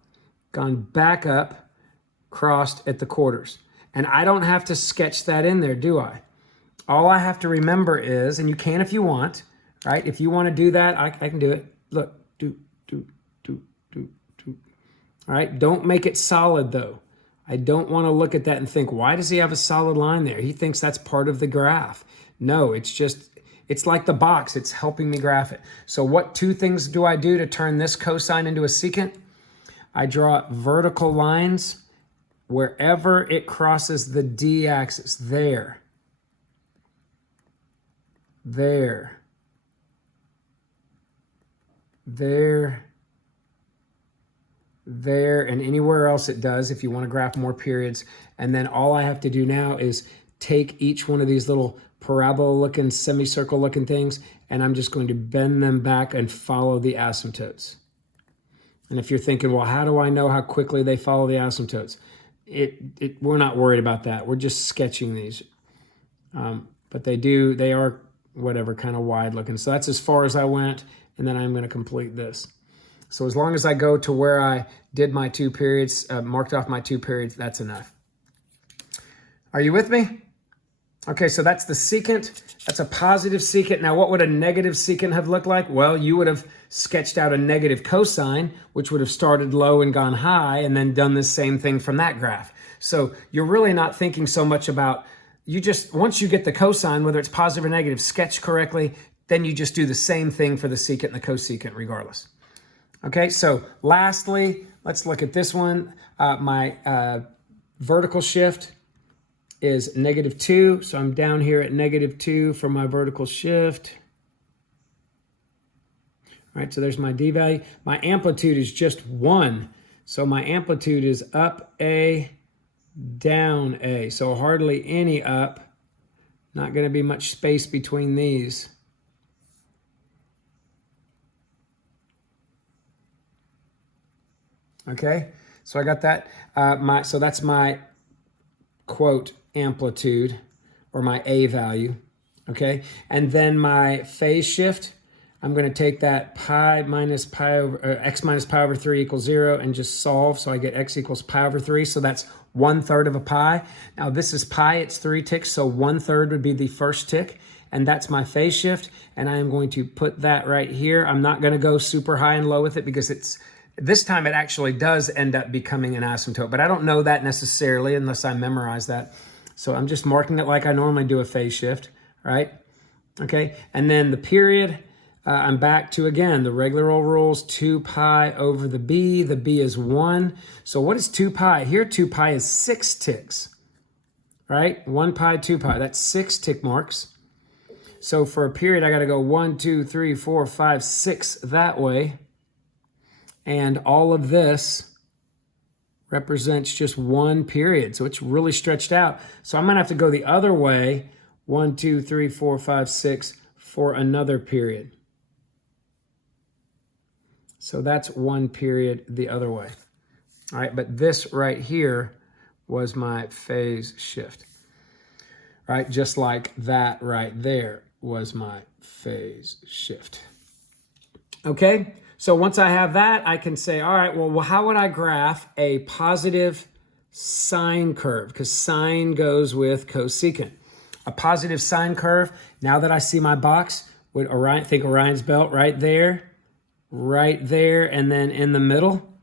gone back up, crossed at the quarters. And I don't have to sketch that in there, do I? All I have to remember is, and you can if you want, right? If you want to do that, I can do it. Look, do. All right, don't make it solid though. I don't want to look at that and think, why does he have a solid line there? He thinks that's part of the graph. No, it's like the box. It's helping me graph it. So what 2 things do I do to turn this cosine into a secant? I draw vertical lines wherever it crosses the d-axis. There, and anywhere else it does if you want to graph more periods. And then all I have to do now is take each one of these little parabola-looking, semicircle-looking things, and I'm just going to bend them back and follow the asymptotes. And if you're thinking, well, how do I know how quickly they follow the asymptotes? We're not worried about that. We're just sketching these. But they are whatever, kind of wide looking. So that's as far as I went, and then I'm going to complete this. So as long as I go to where I did my 2 periods, marked off my 2 periods, that's enough. Are you with me? Okay, so that's the secant. That's a positive secant. Now, what would a negative secant have looked like? Well, you would have sketched out a negative cosine, which would have started low and gone high, and then done the same thing from that graph. So you're really not thinking so much about, once you get the cosine, whether it's positive or negative, sketch correctly, then you just do the same thing for the secant and the cosecant regardless. Okay, so lastly, let's look at this one. My vertical shift is -2, so I'm down here at -2 for my vertical shift. All right, so there's my D value. My amplitude is just 1, so my amplitude is up A, down A, so hardly any up. Not going to be much space between these. Okay, so I got that. So that's my quote amplitude, or my A value. Okay, and then my phase shift, I'm going to take that pi minus pi over x minus pi over 3 equals 0 and just solve, so I get x equals pi over 3. So that's 1/3 of a pi. Now this is pi, it's 3 ticks, so 1/3 would be the first tick, and that's my phase shift. And I am going to put that right here. I'm not going to go super high and low with it because this time it actually does end up becoming an asymptote, but I don't know that necessarily unless I memorize that. So I'm just marking it like I normally do a phase shift, right? Okay, and then the period, I'm back to, again, the regular old rules, 2 pi over the b. The b is 1. So what is 2 pi? Here 2 pi is 6 ticks, right? 1 pi, 2 pi, that's 6 tick marks. So for a period, I got to go 1, 2, 3, 4, 5, 6 that way. And all of this represents just one period. So it's really stretched out. So I'm going to have to go the other way, 1, 2, 3, 4, 5, 6, for another period. So that's one period the other way. All right, but this right here was my phase shift. Right, just like that right there was my phase shift. Okay? So once I have that, I can say, all right, well, how would I graph a positive sine curve? Because sine goes with cosecant. A positive sine curve, now that I see my box, would think Orion's belt right there, and then in the middle.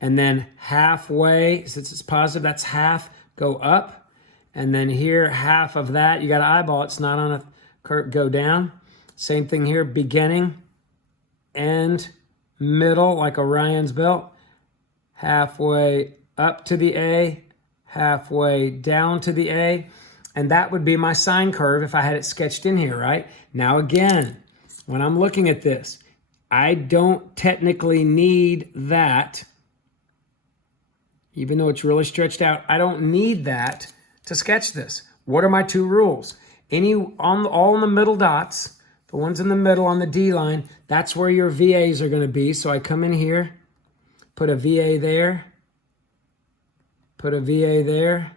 And then halfway, since it's positive, that's half, go up. And then here, half of that, you got to eyeball, it's not on a curve, go down. Same thing here, beginning, end, middle, like Orion's belt, halfway up to the A, halfway down to the A, and that would be my sine curve if I had it sketched in here, right? Now again, when I'm looking at this, I don't technically need that, even though it's really stretched out, I don't need that to sketch this. What are my two rules? All in the middle dots, the ones in the middle on the D line, that's where your VAs are going to be. So I come in here, put a VA there, put a VA there,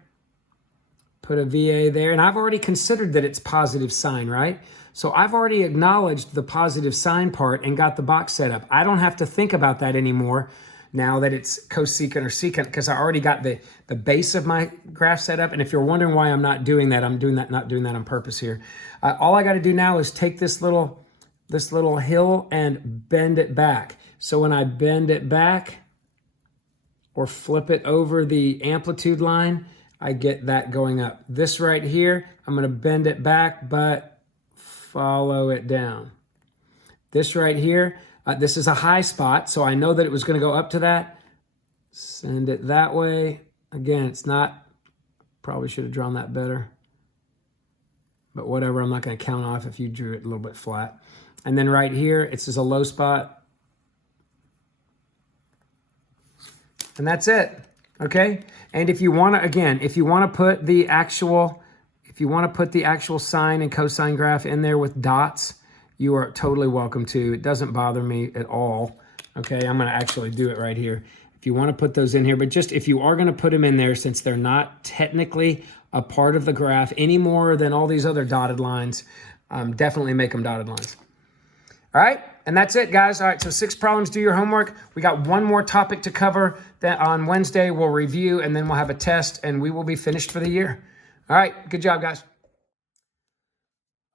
put a VA there. And I've already considered that it's positive sine, right? So I've already acknowledged the positive sine part and got the box set up. I don't have to think about that anymore now that it's cosecant or secant, because I already got the base of my graph set up. And if you're wondering why I'm not doing that, not doing that on purpose here. All I got to do now is take this little hill and bend it back. So when I bend it back or flip it over the amplitude line, I get that going up. This right here, I'm going to bend it back, but follow it down. This right here, this is a high spot, so I know that it was going to go up to that. Send it that way. Again, it's not, probably should have drawn that better. But whatever, I'm not going to count off if you drew it a little bit flat. And then right here, it's just a low spot. And that's it, okay? And if you want to, again, if you want to put the actual sine and cosine graph in there with dots, you are totally welcome to. It doesn't bother me at all. Okay, I'm going to actually do it right here. If you want to put those in here, but just if you are going to put them in there, since they're not technically a part of the graph any more than all these other dotted lines, definitely make them dotted lines. All right, and that's it, guys. All right, so 6 problems, do your homework. We got one more topic to cover that on Wednesday. We'll review, and then we'll have a test, and we will be finished for the year. All right, good job, guys.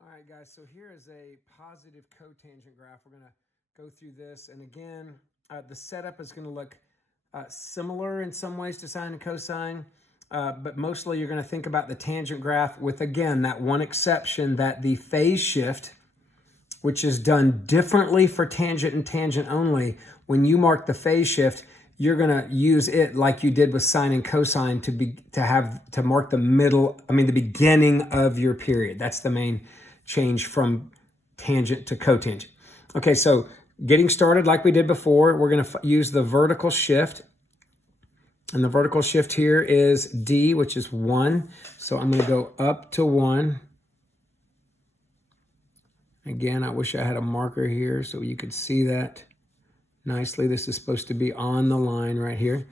All right, guys, so here is a positive cotangent graph. We're going to go through this, and again, the setup is going to look similar in some ways to sine and cosine, but mostly you're going to think about the tangent graph with, again, that one exception that the phase shift, which is done differently for tangent and tangent only, when you mark the phase shift, you're going to use it like you did with sine and cosine to mark the the beginning of your period. That's the main change from tangent to cotangent. Okay, so getting started like we did before, we're going to use the vertical shift. And the vertical shift here is D, which is 1. So I'm going to go up to 1. Again, I wish I had a marker here so you could see that nicely. This is supposed to be on the line right here.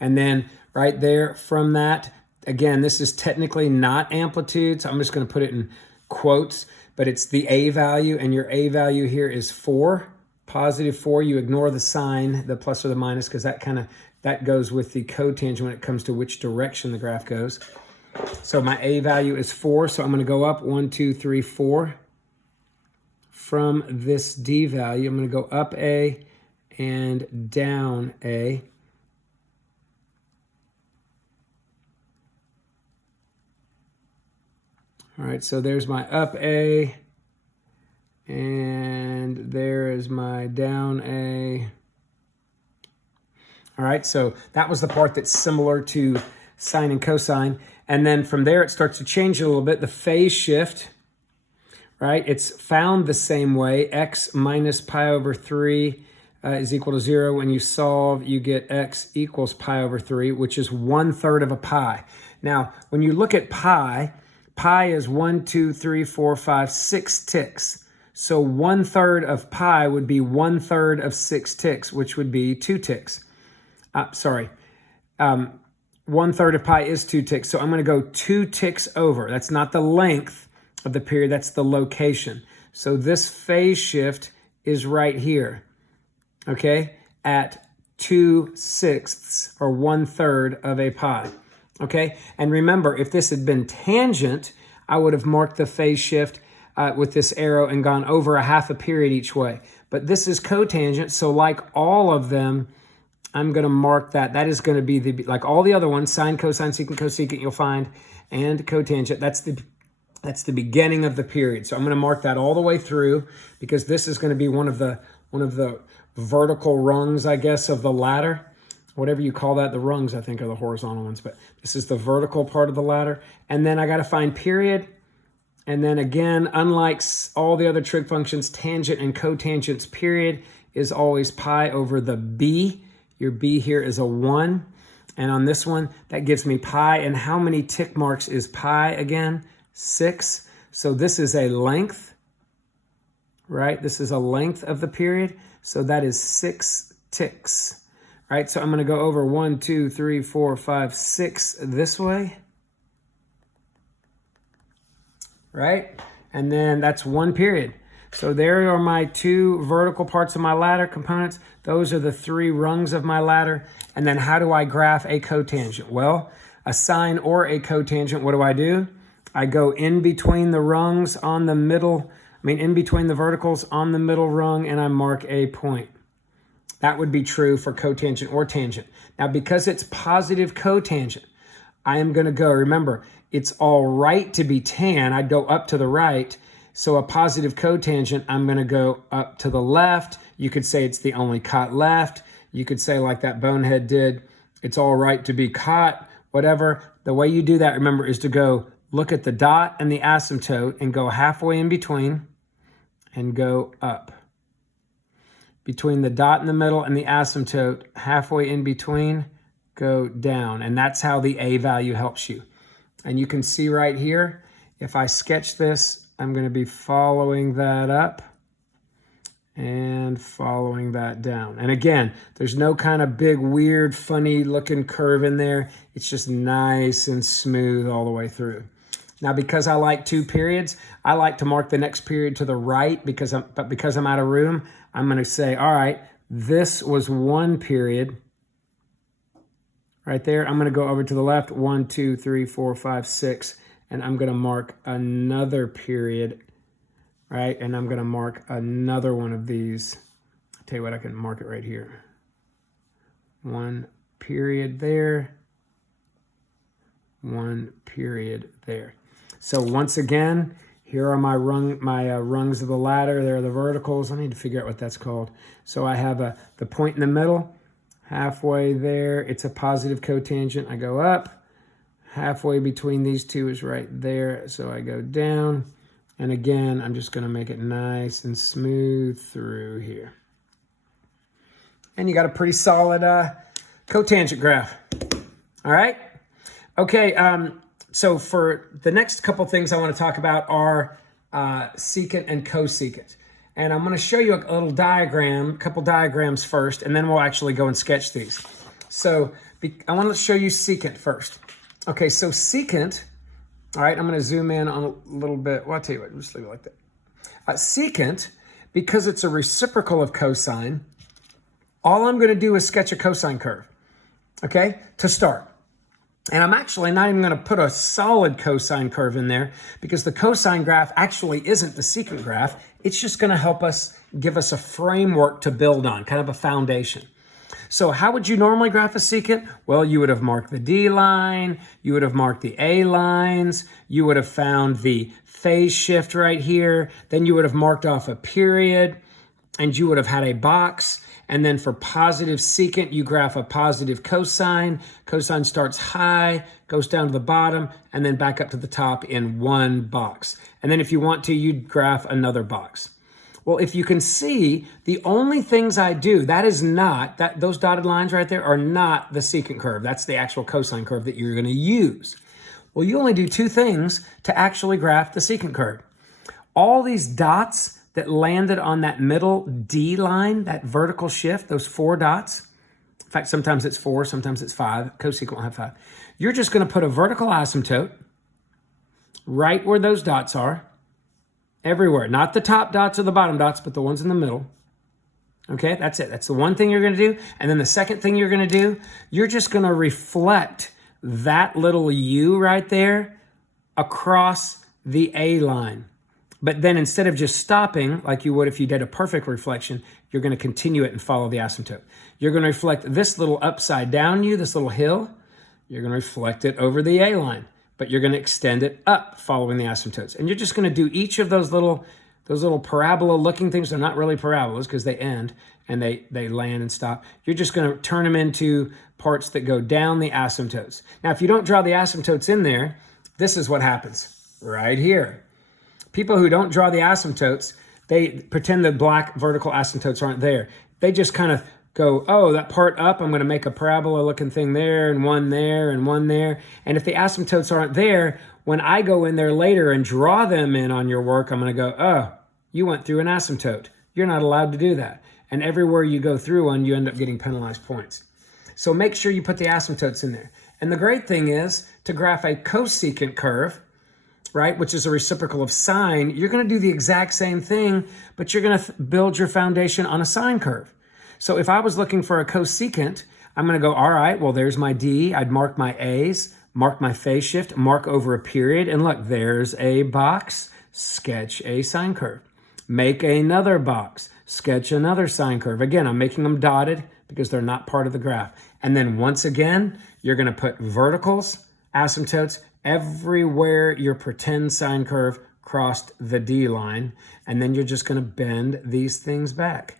And then right there from that, again, this is technically not amplitude, so I'm just going to put it in quotes, but it's the A value, and your A value here is 4, positive 4. You ignore the sign, the plus or the minus, because that goes with the cotangent when it comes to which direction the graph goes. So my A value is 4, so I'm going to go up 1, 2, 3, 4. From this D value, I'm going to go up A and down A. All right, so there's my up A, and there is my down A. All right, so that was the part that's similar to sine and cosine. And then from there, it starts to change a little bit. The phase shift, right? It's found the same way. X minus pi over 3 is equal to 0. When you solve, you get x equals pi over 3, which is 1/3 of a pi. Now, when you look at pi is 1, 2, 3, 4, 5, 6 ticks. So 1/3 of pi would be 1/3 of 6 ticks, which would be 2 ticks. 1/3 of pi is 2 ticks. So I'm going to go 2 ticks over. That's not the length of the period, that's the location. So this phase shift is right here, okay, at 2/6 or 1/3 of a pi, okay? And remember, if this had been tangent, I would have marked the phase shift with this arrow and gone over a half a period each way. But this is cotangent, so like all of them, I'm going to mark that. That is going to be like all the other ones, sine, cosine, secant, cosecant, you'll find, and cotangent. That's the beginning of the period. So I'm going to mark that all the way through, because this is going to be one of the vertical rungs, I guess, of the ladder. Whatever you call that. The rungs, I think, are the horizontal ones, but this is the vertical part of the ladder. And then I got to find period. And then again, unlike all the other trig functions, tangent and cotangent's period is always pi over the b. Your b here is a 1. And on this one, that gives me pi. And how many tick marks is pi again? 6. So this is a length, right? This is a length of the period. So that is 6 ticks, right? So I'm going to go over 1, 2, 3, 4, 5, 6 this way, right? And then that's 1 period. So there are my 2 vertical parts of my ladder components. Those are the 3 rungs of my ladder. And then how do I graph a cotangent? Well, a sine or a cotangent, what do? I go in between the rungs on the middle, in between the verticals on the middle rung, and I mark a point. That would be true for cotangent or tangent. Now, because it's positive cotangent, I am going to go, remember, it's all right to be tan. I'd go up to the right. So a positive cotangent, I'm going to go up to the left. You could say it's the only cot left. You could say, like that bonehead did, it's all right to be cot, whatever. The way you do that, remember, is to go look at the dot and the asymptote and go halfway in between and go up. Between the dot in the middle and the asymptote, halfway in between, go down. And that's how the A value helps you. And you can see right here, if I sketch this, I'm going to be following that up and following that down. And again, there's no kind of big, weird, funny looking curve in there. It's just nice and smooth all the way through. Now, because I like 2 periods, I like to mark the next period to the right because I'm out of room. I'm going to say, all right, this was 1 period. Right there, I'm going to go over to the left, 1, 2, 3, 4, 5, 6, and I'm going to mark another period, right? And I'm going to mark another one of these. I'll tell you what, I can mark it right here. 1 period there, 1 period there. So once again, Here are my rungs of the ladder. There are the verticals. I need to figure out what that's called. So I have the point in the middle, halfway there. It's a positive cotangent. I go up. Halfway between these two is right there. So I go down. And again, I'm just going to make it nice and smooth through here. And you got a pretty solid cotangent graph. All right? Okay, so for the next couple things I want to talk about are secant and cosecant. And I'm going to show you a little diagram, a couple diagrams first, and then we'll actually go and sketch these. So I want to show you secant first. Okay, so secant, all right, I'm going to zoom in on a little bit. Well, I'll tell you what, just leave it like that. Secant, because it's a reciprocal of cosine, all I'm going to do is sketch a cosine curve, okay, to start. And I'm actually not even going to put a solid cosine curve in there because the cosine graph actually isn't the secant graph. It's just going to help us, give us a framework to build on, kind of a foundation. So how would you normally graph a secant? Well, you would have marked the D line, you would have marked the A lines, you would have found the phase shift right here, then you would have marked off a period, and you would have had a box. And then for positive secant, you graph a positive cosine. Cosine starts high, goes down to the bottom, and then back up to the top in one box. And then if you want to, you'd graph another box. Well, if you can see, the only things I do, those dotted lines right there are not the secant curve. That's the actual cosine curve that you're going to use. Well, you only do two things to actually graph the secant curve. All these dots that landed on that middle D line, that vertical shift, those 4 dots. In fact, sometimes it's 4, sometimes it's 5. Cosecant will have 5. You're just going to put a vertical asymptote right where those dots are. Everywhere, not the top dots or the bottom dots, but the ones in the middle. Okay, that's it. That's the one thing you're going to do. And then the second thing you're going to do, you're just going to reflect that little U right there across the A line. But then instead of just stopping like you would if you did a perfect reflection, you're going to continue it and follow the asymptote. You're going to reflect this little upside down U, this little hill. You're going to reflect it over the A line. But you're going to extend it up following the asymptotes. And you're just going to do each of those little parabola-looking things. They're not really parabolas because they end and they land and stop. You're just going to turn them into parts that go down the asymptotes. Now, if you don't draw the asymptotes in there, this is what happens right here. People who don't draw the asymptotes, they pretend the black vertical asymptotes aren't there. They just kind of go, oh, that part up, I'm going to make a parabola-looking thing there and one there and one there. And if the asymptotes aren't there, when I go in there later and draw them in on your work, I'm going to go, oh, you went through an asymptote. You're not allowed to do that. And everywhere you go through one, you end up getting penalized points. So make sure you put the asymptotes in there. And the great thing is, to graph a cosecant curve, right, which is a reciprocal of sine, you're going to do the exact same thing, but you're going to build your foundation on a sine curve. So if I was looking for a cosecant, I'm going to go, all right, well, there's my D. I'd mark my A's, mark my phase shift, mark over a period, and look, there's a box, sketch a sine curve. Make another box, sketch another sine curve. Again, I'm making them dotted because they're not part of the graph. And then once again, you're going to put verticals, asymptotes, everywhere your pretend sine curve crossed the D line, and then you're just going to bend these things back.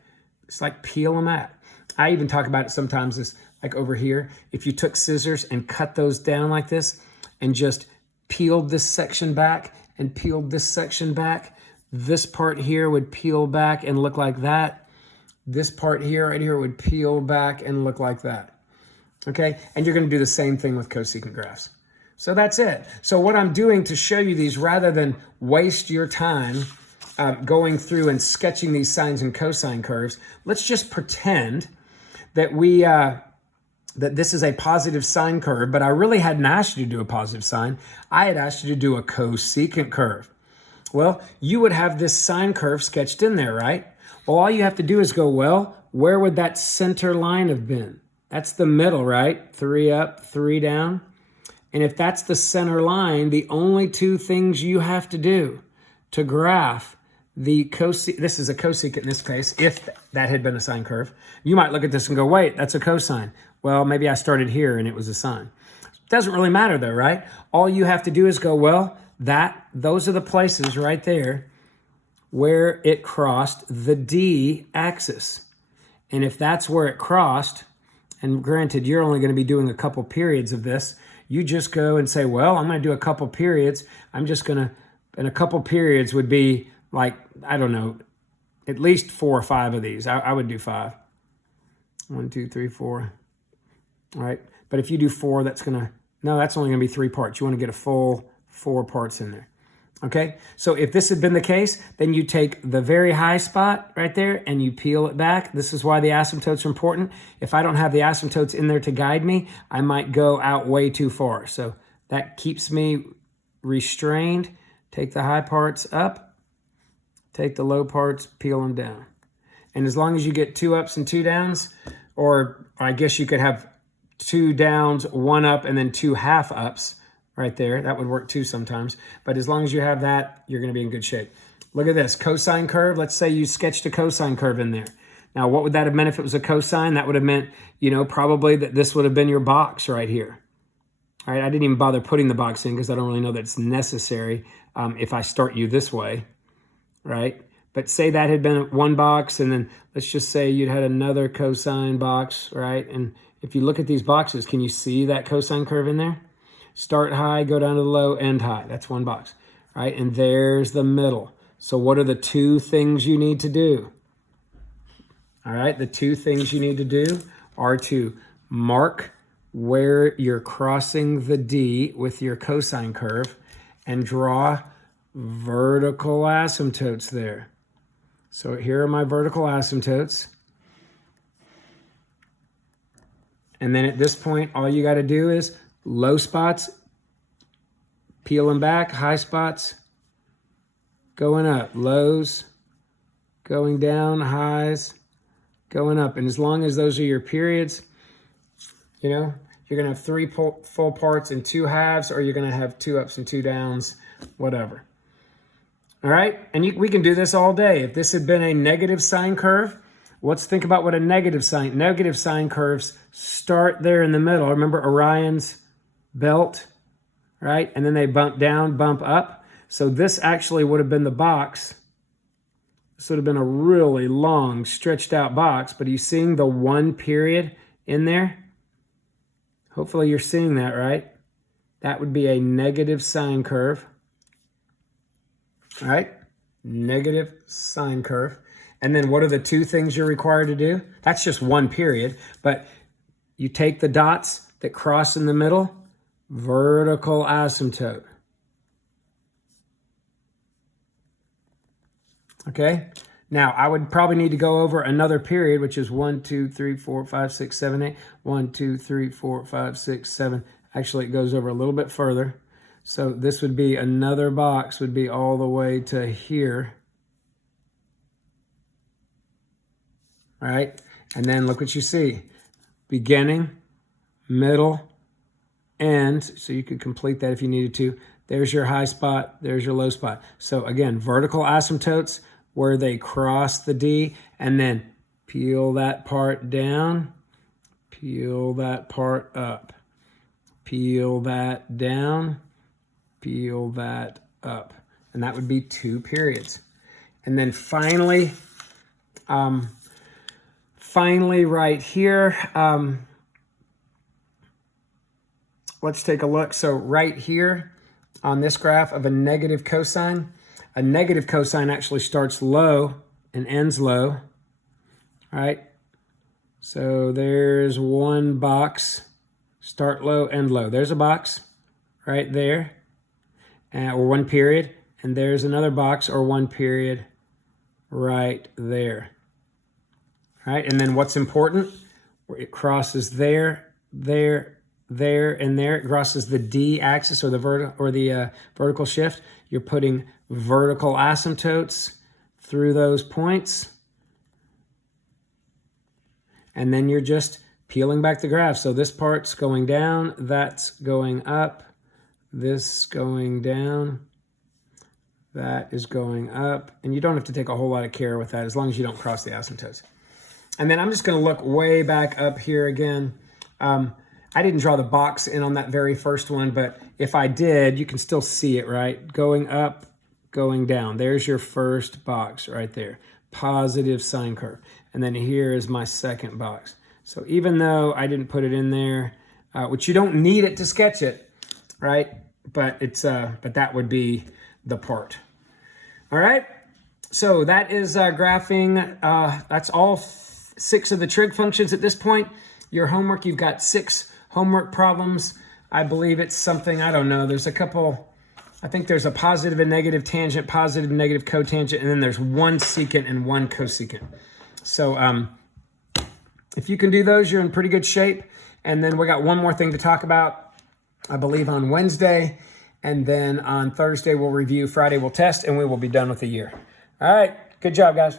It's like peel them back. I even talk about it sometimes as like over here. If you took scissors and cut those down like this and just peeled this section back and peeled this section back, this part here would peel back and look like that. This part here, right here, would peel back and look like that. Okay? And you're going to do the same thing with cosecant graphs. So that's it. So what I'm doing to show you these, rather than waste your time going through and sketching these sines and cosine curves, let's just pretend that that this is a positive sine curve, but I really hadn't asked you to do a positive sine. I had asked you to do a cosecant curve. Well, you would have this sine curve sketched in there, right? Well, all you have to do is go, well, where would that center line have been? That's the middle, right? 3 up, 3 down. And if that's the center line, the only two things you have to do to graph this is a cosecant in this case, if that had been a sine curve. You might look at this and go, wait, that's a cosine. Well, maybe I started here and it was a sine. It doesn't really matter though, right? All you have to do is go, well, Those are the places right there where it crossed the D axis. And if that's where it crossed, and granted, you're only going to be doing a couple periods of this, you just go and say, well, I'm going to do a couple periods. I'm just going to, and a couple periods would be like, I don't know, at least 4 or 5 of these. I would do 5. 1, 2, 3, 4. All right. But if you do 4, that's only going to be 3 parts. You want to get a full 4 parts in there. Okay. So if this had been the case, then you take the very high spot right there and you peel it back. This is why the asymptotes are important. If I don't have the asymptotes in there to guide me, I might go out way too far. So that keeps me restrained. Take the high parts up, take the low parts, peel them down. And as long as you get 2 ups and 2 downs, or I guess you could have 2 downs, 1 up, and then 2 half ups right there. That would work too sometimes. But as long as you have that, you're going to be in good shape. Look at this cosine curve. Let's say you sketched a cosine curve in there. Now, what would that have meant if it was a cosine? That would have meant, probably that this would have been your box right here. All right, I didn't even bother putting the box in because I don't really know that it's necessary if I start you this way, right? But say that had been 1 box, and then let's just say you'd had another cosine box, right? And if you look at these boxes, can you see that cosine curve in there? Start high, go down to the low, end high. That's 1 box, right? And there's the middle. So what are the 2 things you need to do? All right, the 2 things you need to do are to mark where you're crossing the D with your cosine curve and draw vertical asymptotes there. So here are my vertical asymptotes. And then at this point, all you got to do is low spots, peel them back, high spots, going up, lows, going down, highs, going up. And as long as those are your periods, you're going to have 3 full parts and 2 halves, or you're going to have 2 ups and 2 downs, whatever. All right, and we can do this all day. If this had been a negative sine curve, let's think about what a negative sine curves start there in the middle. Remember Orion's belt, right? And then they bump down, bump up. So this actually would have been the box. This would have been a really long, stretched out box. But are you seeing the 1 period in there? Hopefully you're seeing that, right? That would be a negative sine curve. All right, negative sine curve. And then what are the 2 things you're required to do? That's just 1 period. But you take the dots that cross in the middle, vertical asymptote. Okay, now I would probably need to go over another period, which is 1, 2, 3, 4, 5, 6, 7, 8. 1, 2, 3, 4, 5, 6, 7. Actually, it goes over a little bit further. So this would be another box, would be all the way to here. All right, and then look what you see. Beginning, middle, end. So you could complete that if you needed to. There's your high spot, there's your low spot. So again, vertical asymptotes where they cross the D, and then peel that part down, peel that part up, peel that down, peel that up. And that would be 2 periods. And then finally right here, let's take a look. So right here on this graph of a negative cosine actually starts low and ends low. All right. So there's 1 box, start low, end low. There's a box right there, or 1 period. And there's another box or 1 period right there. All right, and then what's important? It crosses there, there, there, and there. It crosses the D axis or the vertical shift. You're putting vertical asymptotes through those points. And then you're just peeling back the graph. So this part's going down, that's going up, this going down, that is going up. And you don't have to take a whole lot of care with that as long as you don't cross the asymptotes. And then I'm just going to look way back up here again. I I didn't draw the box in on that very first one, but if I did, you can still see it, right? Going up, going down. There's your first box right there. Positive sine curve. And then here is my second box. So even though I didn't put it in there, which you don't need it to sketch it, right? But it's but that would be the part. All right. So that is graphing. That's all 6 of the trig functions at this point. Your homework, you've got 6 homework problems. I believe it's something, I don't know. There's a couple, I think there's a positive and negative tangent, positive and negative cotangent, and then there's 1 secant and 1 cosecant. So if you can do those, you're in pretty good shape. And then we got one more thing to talk about, I believe on Wednesday. And then on Thursday, we'll review. Friday, we'll test, and we will be done with the year. All right. Good job, guys.